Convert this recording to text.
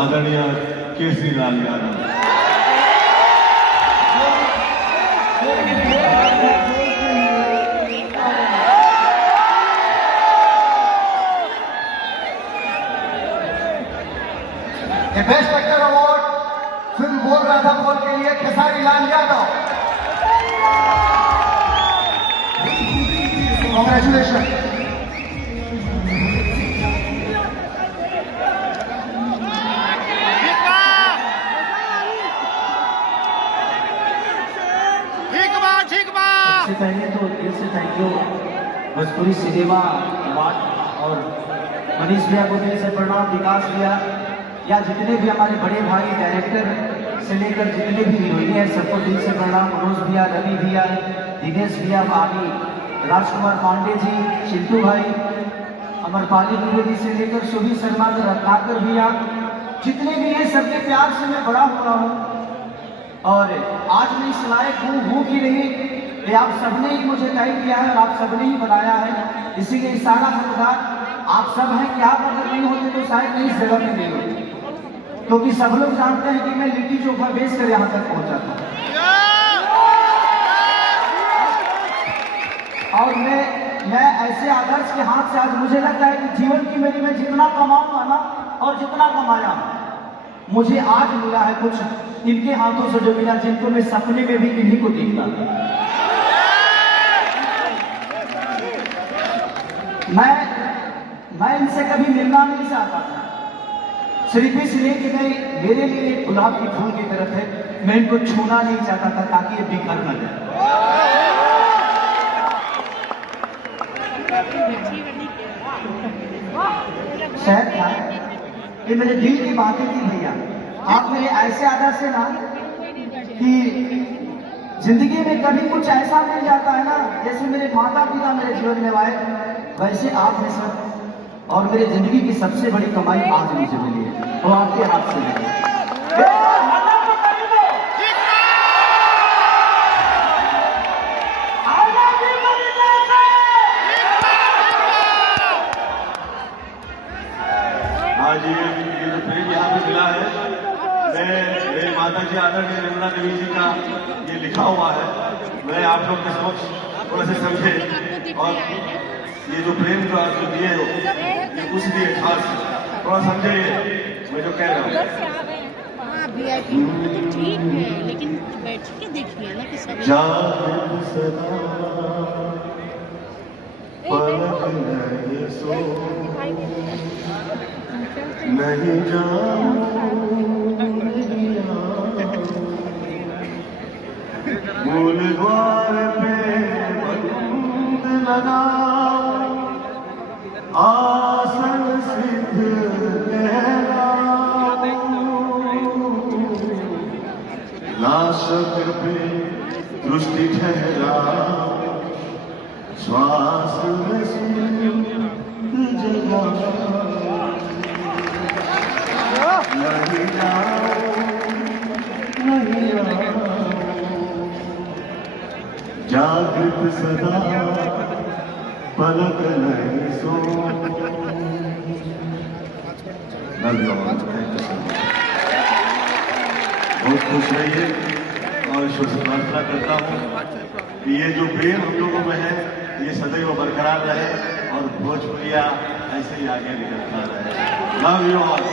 आदरणीय Kesari Lal Yadav. Best actor award film बोल रहा था बोल के लिए केसरी लाल यादव। कांग्रेचुलेशन। सबसे पहले तो दिल से thank you Bhojpuri cinema award और मनीष भैया को दिल से प्रणाम, विकास भैया या जितने भी हमारे बड़े भाई डायरेक्टर से लेकर जितने भी हीरोइन हैं सबको दिल से प्रणाम। मनोज भैया, रवि भैया, दिनेश भैया, भाभी राजकुमार पांडे जी, चिंटू भाई, अमरपाली द्विवेदी से लेकर सुभी शर्मा, रत्नाकर भैया, जितने भी हैं सबके प्यार से मैं बड़ा हो रहा हूँ और आज मैं इस लायक हूँ कि नहीं ये आप सबने ही मुझे तय किया है और आप सबने ही बनाया है, इसीलिए सारा हकदार आप सब हैं। क्या अगर नहीं होते तो शायद मैं इस जगह में नहीं होती, क्योंकि सब लोग जानते हैं कि मैं लिट्टी चोखा बेच कर यहाँ तक पहुँचा था और मैं ऐसे आदर्श के हाथ से आज मुझे लगता है कि जीवन की मेरी मैं जितना कमाऊंगा ना और जितना कमाया मुझे आज मिला है कुछ इनके हाथों से जो मिला, जिनको मैं सपने में भी इन्हीं को देखता था। मैं इनसे कभी मिलना नहीं चाहता था, सिर्फ इसलिए कि मैं मेरे लिए एक गुलाब की फूल की तरफ है, मैं इनको छूना नहीं चाहता था ताकि ये बिखर न जाए। शायद था ये मेरे दिल की बातें थी भैया, आप मेरे ऐसे आदर से ना कि जिंदगी में कभी कुछ ऐसा मिल जाता है ना, जैसे मेरे माता पिता मेरे जीवन में आए वैसे आप हैं सर, और मेरी जिंदगी की सबसे बड़ी कमाई आज मुझे मिली है, वो आपके हाथ से मिली है। आज ये जो प्रेम यहाँ पे मिला है, मेरी माता जी आदरणीय निर्मला देवी जी का ये लिखा हुआ है, मैं आप लोग के समक्ष थोड़ा से समझे और ये जो प्रेम जो आज जो दिए हो ये कुछ दिए खास थोड़ा समझे मैं जो कह रहा हूँ। ठीक है लेकिन बैठ के देखिए ना कि सब नहीं मूल द्वार पे बंद लगा आसन सिद्ध नाशक पे दृष्टि ठहरा श्वास में जगा नहीं जागृत सदा पलक नहीं सो। बहुत खुश रहिए और ईश्वर से प्रार्थना करता हूँ कि ये जो प्रेम हम लोगों में है ये सदैव बरकरार रहे और भोजपुरिया ऐसे ही आगे निकलता रहे। Love you all.